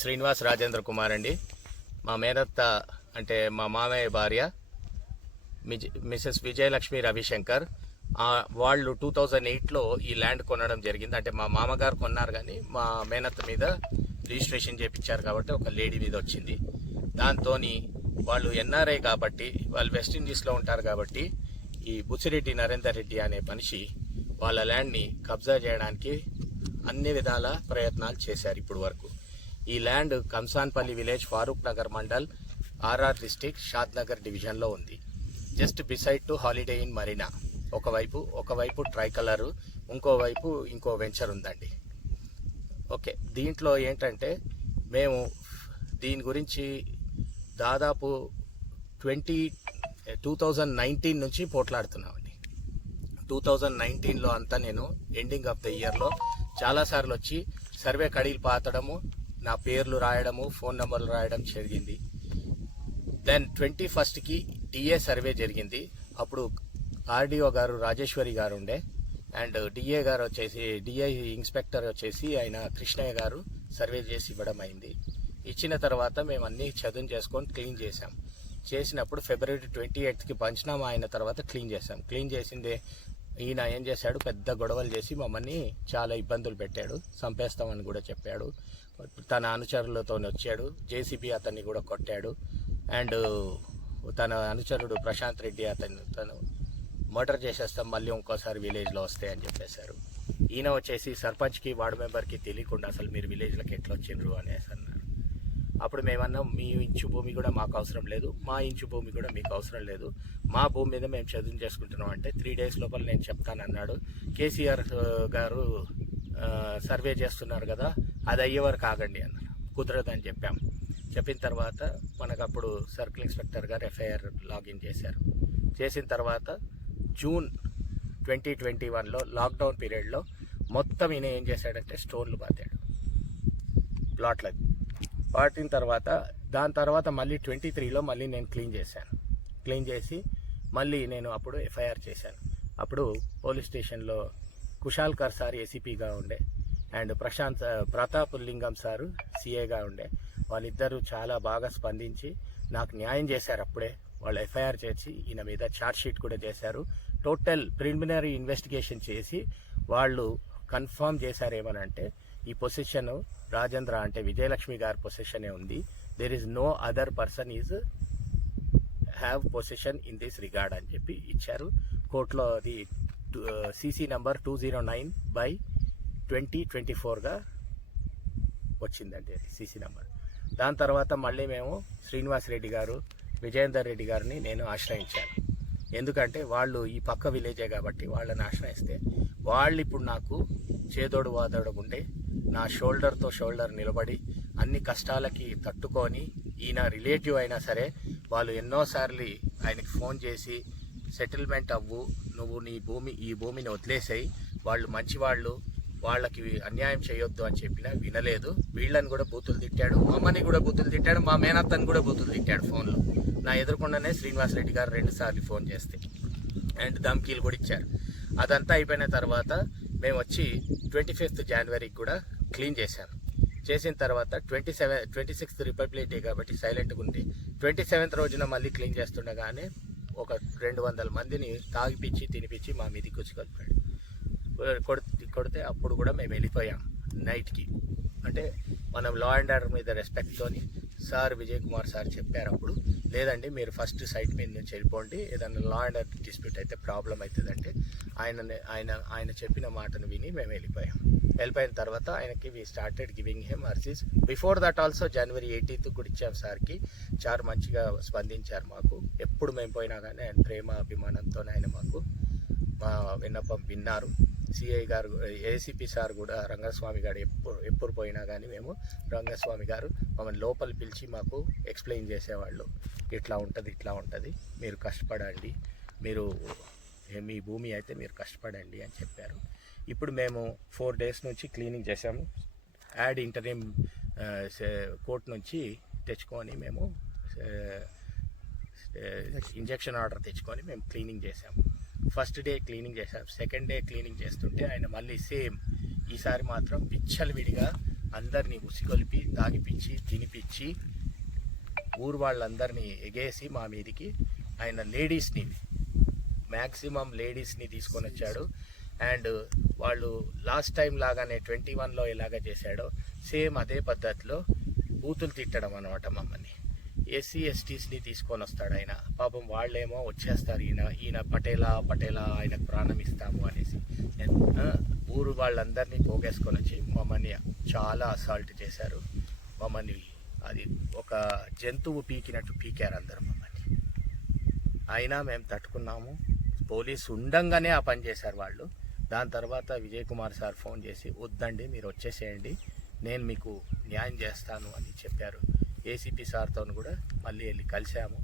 శ్రీనివాస్ రాజేంద్ర కుమార్ అండి. మా మేనత్త అంటే మా మామయ్య భార్య మిసెస్ విజయలక్ష్మి రవిశంకర్. వాళ్ళు టూ థౌజండ్ ఎయిట్లో ఈ ల్యాండ్ కొనడం జరిగింది. అంటే మా మామగారు కొన్నారు కానీ మా మేనత్త మీద రిజిస్ట్రేషన్ చేయించారు కాబట్టి ఒక లేడీ మీద వచ్చింది. దాంతో వాళ్ళు ఎన్ఆర్ఐ కాబట్టి వాళ్ళు వెస్టిండీస్లో ఉంటారు కాబట్టి ఈ బుచ్చిరెడ్డి నరేందర్ రెడ్డి అనే మనిషి వాళ్ళ ల్యాండ్ని కబ్జా చేయడానికి అన్ని విధాల ప్రయత్నాలు చేశారు ఇప్పుడు వరకు. ఈ land Kamsanpalli village Farooq Nagar mandal RR district Shad Nagar డివిజన్లో ఉంది. Just beside to holiday inn Marina ఒకవైపు ఒకవైపు ట్రై కలరు ఇంకోవైపు ఇంకో వెంచర్ ఉందండి. ఓకే దీంట్లో ఏంటంటే మేము దీని గురించి దాదాపు ట్వంటీ టూ థౌజండ్ నైన్టీన్ నుంచి పోట్లాడుతున్నామండి. టూ థౌజండ్ నైన్టీన్లో అంతా నేను ఎండింగ్ ఆఫ్ ద ఇయర్లో చాలాసార్లు వచ్చి సర్వే కడీలు పాతడము నా పేర్లు రాయడము ఫోన్ నెంబర్లు రాయడం జరిగింది. దెన్ ట్వంటీ ఫస్ట్కి డిఏ సర్వే జరిగింది. అప్పుడు ఆర్డీఓ గారు రాజేశ్వరి గారు ఉండే. అండ్ డిఏ గారు వచ్చేసి డిఐ ఇన్స్పెక్టర్ వచ్చేసి ఆయన కృష్ణయ్య గారు సర్వే చేసి ఇవ్వడం అయింది. ఇచ్చిన తర్వాత మేము అన్నీ చదువు చేసుకొని క్లీన్ చేసాం చేసినప్పుడు ఫిబ్రవరి ట్వంటీ ఎయిత్కి పంచనామా అయిన తర్వాత క్లీన్ చేసాం క్లీన్ చేసిందే ఈయన ఏం చేశాడు? పెద్ద గొడవలు చేసి మమ్మల్ని చాలా ఇబ్బందులు పెట్టాడు. చంపేస్తామని కూడా చెప్పాడు. తన అనుచరులతో వచ్చాడు. జేసీబీ అతన్ని కూడా కొట్టాడు. అండ్ తన అనుచరుడు ప్రశాంత్ రెడ్డి అతను తను మర్డర్ చేసేస్తాం మళ్ళీ ఇంకోసారి విలేజ్లో వస్తాయని చెప్పేశారు. ఈయన వచ్చేసి సర్పంచ్కి వార్డు మెంబర్కి తెలియకుండా అసలు మీరు విలేజ్లోకి ఎట్లా వచ్చిండ్రు అనేసి అప్పుడు మేమన్నాం మీ ఇంచు భూమి కూడా మాకు అవసరం లేదు. మా ఇంచు భూమి కూడా మీకు అవసరం లేదు. మా భూమి మీద మేము చదువు చేసుకుంటున్నాం అంటే త్రీ డేస్ లోపల నేను చెప్తానన్నాడు. కేసీఆర్ గారు సర్వే చేస్తున్నారు కదా అది అయ్యే వరకు ఆగండి అన్నారు. కుదరదని చెప్పాం. చెప్పిన తర్వాత మనకు అప్పుడు సర్కిల్ ఇన్స్పెక్టర్ గారు ఎఫ్ఐఆర్ లాగిన్ చేశారు. చేసిన తర్వాత జూన్ ట్వంటీ ట్వంటీ వన్లో లాక్డౌన్ పీరియడ్లో మొత్తం ఈయన ఏం చేశాడంటే స్టోన్లు పాతాడు. ప్లాట్లకి వాటిన తర్వాత దాని తర్వాత మళ్ళీ ట్వంటీ త్రీలో మళ్ళీ నేను క్లీన్ చేశాను. క్లీన్ చేసి మళ్ళీ నేను అప్పుడు ఎఫ్ఐఆర్ చేశాను. అప్పుడు పోలీస్ స్టేషన్లో కుషాల్కర్ సార్ ఏసీపీగా ఉండే అండ్ ప్రశాంత్ ప్రతాప్ లింగం సారు సీఏగా ఉండే. వాళ్ళిద్దరూ చాలా బాగా స్పందించి నాకు న్యాయం చేశారు అప్పుడే. వాళ్ళు ఎఫ్ఐఆర్ చేసి ఈయన మీద ఛార్జ్ షీట్ కూడా చేశారు. టోటల్ ప్రిలిమినరీ ఇన్వెస్టిగేషన్ చేసి వాళ్ళు కన్ఫర్మ్ చేశారేమనంటే ఈ పొసిషన్ రాజేంద్ర అంటే విజయలక్ష్మి గారి పొసిషనే ఉంది. There is no other person is have position in this regard అని చెప్పి ఇచ్చారు. కోర్టులో అది CC number two zero nine by twenty twenty ఫోర్గా వచ్చిందండి అది సీసీ నంబర్ దాని తర్వాత మళ్ళీ మేము శ్రీనివాస్ రెడ్డి గారు విజయేందర్ రెడ్డి గారిని నేను ఆశ్రయించాను. ఎందుకంటే వాళ్ళు ఈ పక్క విలేజే కాబట్టి వాళ్ళని ఆశ్రయిస్తే వాళ్ళు ఇప్పుడు నాకు చేదోడు వాదోడు నా షోల్డర్తో షోల్డర్ నిలబడి అన్ని కష్టాలకి తట్టుకొని ఈయన రిలేటివ్ అయినా సరే వాళ్ళు ఎన్నోసార్లు ఆయనకి ఫోన్ చేసి సెటిల్మెంట్ అవ్వు నువ్వు నీ భూమి ఈ భూమిని వదిలేసాయి. వాళ్ళు మంచివాళ్ళు వాళ్ళకి అన్యాయం చేయొద్దు అని చెప్పినా వినలేదు. వీళ్ళని కూడా బూతులు తిట్టాడు. మమ్మని కూడా బూతులు తిట్టాడు. మా మేనత్తని కూడా బూతులు తిట్టాడు ఫోన్లో. నా ఎదురుకుండానే శ్రీనివాస్ రెడ్డి గారు రెండుసార్లు ఫోన్ చేస్తే. అండ్ ధమ్కీలు కూడా ఇచ్చారు. అదంతా అయిపోయిన తర్వాత మేము వచ్చి ట్వంటీ ఫిఫ్త్ జనవరికి కూడా క్లీన్ చేశాను చేసిన తర్వాత twenty seven twenty sixth republic day కాబట్టి సైలెంట్గా ఉండి ట్వంటీ సెవెంత్ రోజున మళ్ళీ క్లీన్ చేస్తుండగానే ఒక రెండు వందల మందిని తాగిపిచ్చి తినిపించి మా మీదకి వచ్చి కలిపాడు. కొడితే కొడితే అప్పుడు కూడా మేము వెళ్ళిపోయాం నైట్కి. అంటే మనం లా అండ్ ఆర్డర్ మీద రెస్పెక్ట్తోని సార్ విజయ్ కుమార్ సార్ చెప్పారు అప్పుడు లేదండి మీరు ఫస్ట్ సైట్ మీద నుంచి వెళ్ళిపోండి. ఏదైనా లా అండ్ ఆర్డర్ డిస్ప్యూట్ అయితే ప్రాబ్లం అవుతుందంటే ఆయన ఆయన ఆయన చెప్పిన మాటను విని మేము వెళ్ళిపోయాం. వెళ్ళిపోయిన తర్వాత ఆయనకి we started giving him అర్జీస్ before that also January eighteenth కూడా ఇచ్చాం సార్కి. చార్ మంచిగా స్పందించారు మాకు. ఎప్పుడు మేము పోయినా కానీ ఆయన ప్రేమ అభిమానంతో ఆయన మాకు మా విన్నపం విన్నారు. సిఐ గారు ఏసీపీ సార్ కూడా రంగస్వామి గారు ఎప్పుడు ఎప్పుడు పోయినా కానీ మేము రంగస్వామి గారు మమ్మల్ని లోపల పిలిచి మాకు ఎక్స్ప్లెయిన్ చేసేవాళ్ళు. ఇట్లా ఉంటుంది ఇట్లా ఉంటుంది. మీరు కష్టపడండి. మీరు మీ భూమి అయితే మీరు కష్టపడండి అని చెప్పారు. ఇప్పుడు మేము ఫోర్ డేస్ నుంచి క్లీనింగ్ చేసాము యాడ్ ఇంటర్నేమ్ కోర్ట్ నుంచి తెచ్చుకొని మేము ఇంజెక్షన్ ఆర్డర్ తెచ్చుకొని మేము క్లీనింగ్ చేసాము ఫస్ట్ డే క్లీనింగ్ చేసాం సెకండ్ డే క్లీనింగ్ చేస్తుంటే ఆయన మళ్ళీ సేమ్ ఈసారి మాత్రం విచ్చలవిడిగా అందరినీ ఉసిగొలిపి తాగిపించి తినిపించి ఊరు వాళ్ళందరినీ ఎగేసి మా మీదికి ఆయన లేడీస్ని మ్యాక్సిమం లేడీస్ని తీసుకొని వచ్చాడు. అండ్ వాళ్ళు లాస్ట్ టైం లాగానే ట్వంటీ వన్లో ఎలాగ చేశాడో సేమ్ అదే పద్ధతిలో బూతులు తిట్టడం అనమాట మమ్మల్ని. ఎస్సీ ఎస్టీస్ని తీసుకొని వస్తాడు ఆయన. పాపం వాళ్ళేమో వచ్చేస్తారు ఈయన ఈయన పటేలా పటేలా ఆయనకు ప్రాణం ఇస్తాము అనేసి. ఊరు వాళ్ళందరినీ పోగేసుకొని వచ్చి మమ్మల్ని చాలా అసాల్ట్ చేశారు. మమ్మల్ని అది ఒక జంతువు పీకినట్టు పీకారు అందరు మమ్మల్ని. అయినా మేము తట్టుకున్నాము. పోలీసు ఉండంగానే ఆ పని చేశారు వాళ్ళు. దాని తర్వాత విజయ్ కుమార్ సార్ ఫోన్ చేసి వద్దండి మీరు వచ్చేసేయండి నేను మీకు న్యాయం చేస్తాను అని చెప్పారు. ఏసీపీ సార్తో కూడా మళ్ళీ వెళ్ళి కలిసాము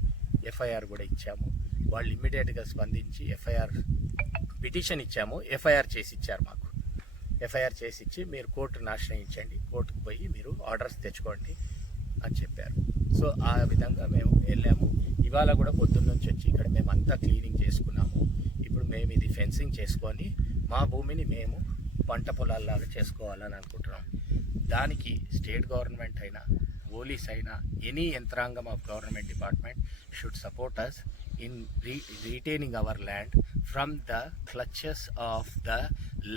ఎఫ్ఐఆర్ కూడా ఇచ్చాము. వాళ్ళు ఇమ్మీడియట్గా స్పందించి ఎఫ్ఐఆర్ పిటిషన్ ఇచ్చాము. ఎఫ్ఐఆర్ చేసి ఇచ్చారు మాకు. ఎఫ్ఐఆర్ చేసి ఇచ్చి మీరు కోర్టును ఆశ్రయించండి కోర్టుకు పోయి మీరు ఆర్డర్స్ తెచ్చుకోండి అని చెప్పారు. సో ఆ విధంగా మేము వెళ్ళాము. ఇవాళ కూడా పొద్దున్న నుంచి వచ్చి ఇక్కడ మేము అంతా క్లీనింగ్ చేసుకున్నాము ఇప్పుడు మేము ఇది ఫెన్సింగ్ చేసుకొని మా భూమిని మేము పంట పొలాల్లాగా చేసుకోవాలని అనుకుంటున్నాం. దానికి స్టేట్ గవర్నమెంట్ అయినా పోలీస్ అయినా ఎనీ యంత్రాంగం of government department should support us in re retaining our land from the clutches of the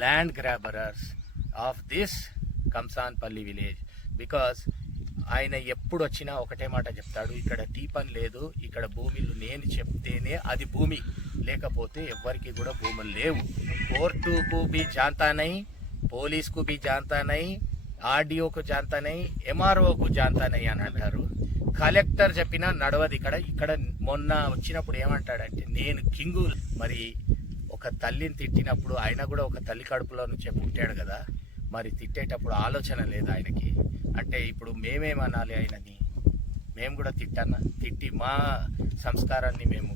land grabbers of this Kamsanpalli village because ఆయన ఎప్పుడు వచ్చినా ఒకటే మాట చెప్తాడు ఇక్కడ దీపం లేదు ఇక్కడ భూమిలు నేను చెప్తేనే అది భూమి. లేకపోతే ఎవ్వరికి కూడా భూములు లేవు. కోర్టుకు బి జాంతానై పోలీస్కు బి జాంతానై ఆర్డీఓకు జాంతానై ఎంఆర్ఓకు జాంతానై అని అంటారు కలెక్టర్ చెప్పినా నడవదు ఇక్కడ. ఇక్కడ మొన్న వచ్చినప్పుడు ఏమంటాడంటే నేను కింగు. మరి ఒక తల్లిని తిట్టినప్పుడు ఆయన కూడా ఒక తల్లి కడుపులో నుంచే పుట్టాడు కదా. మరి తిట్టేటప్పుడు ఆలోచన లేదు ఆయనకి? అంటే ఇప్పుడు మేమేమనాలి ఆయనని? మేము కూడా తిట్టన్న తిట్టి మా సంస్కారాన్ని మేము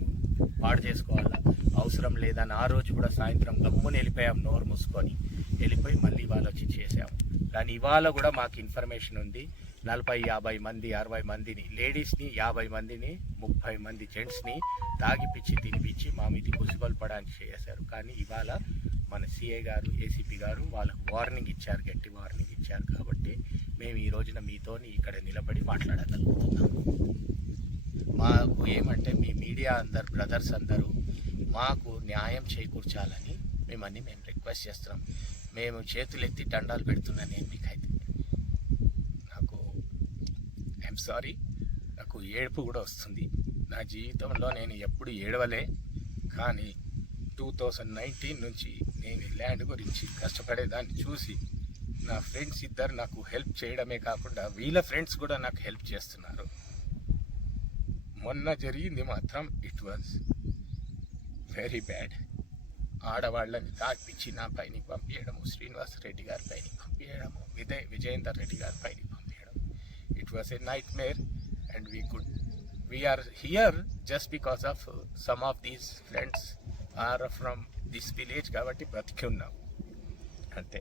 పాడు చేసుకోవాలా? అవసరం లేదని ఆ రోజు కూడా సాయంత్రం గమ్మున వెళ్ళిపోయాం నోరు మూసుకొని. వెళ్ళిపోయి మళ్ళీ ఇవాళ వచ్చి చేసాము కానీ ఇవాళ కూడా మాకు ఇన్ఫర్మేషన్ ఉంది. నలభై యాభై మంది అరవై మందిని లేడీస్ని యాభై మందిని ముప్పై మంది జెంట్స్ని తాగిపిచ్చి తినిపించి మా మీద కుసిగొల్పడానికి చేశారు. కానీ ఇవాళ మన సిఐ గారు ఏసీపీ గారు వాళ్ళకు వార్నింగ్ ఇచ్చారు గట్టి వార్నింగ్ ఇచ్చారు కాబట్టి మేము ఈ రోజున మీతోని ఇక్కడ నిలబడి మాట్లాడగలుగుతున్నాం మాకు ఏమంటే మీ మీడియా అందరు బ్రదర్స్ అందరూ మాకు న్యాయం చేకూర్చాలని మిమ్మల్ని మేము రిక్వెస్ట్ చేస్తున్నాం. మేము చేతులెత్తి దండాలు పెడుతున్నా నేను మీకైతే. నాకు ఐఎమ్ సారీ నాకు ఏడుపు కూడా వస్తుంది. నా జీవితంలో నేను ఎప్పుడు ఏడవలే కానీ టూ థౌజండ్ నైన్టీన్ నుంచి నేను ఈ ల్యాండ్ గురించి కష్టపడేదాన్ని చూసి నా ఫ్రెండ్స్ ఇద్దరు నాకు హెల్ప్ చేయడమే కాకుండా వీళ్ళ ఫ్రెండ్స్ కూడా నాకు హెల్ప్ చేస్తున్నారు. మొన్న జరిగింది మాత్రం ఇట్ వాజ్ వెరీ బ్యాడ్. ఆడవాళ్ళని తాకిపించి నా పైన పంపించడము శ్రీనివాస్ రెడ్డి గారి పైన పంపించడము విజయ్ విజయేందర్ రెడ్డి గారి పైన పంపించడం it was a nightmare and we could we're here just because of some of these friends are from this village కాబట్టి బ్రతికి ఉన్నాం అంతే.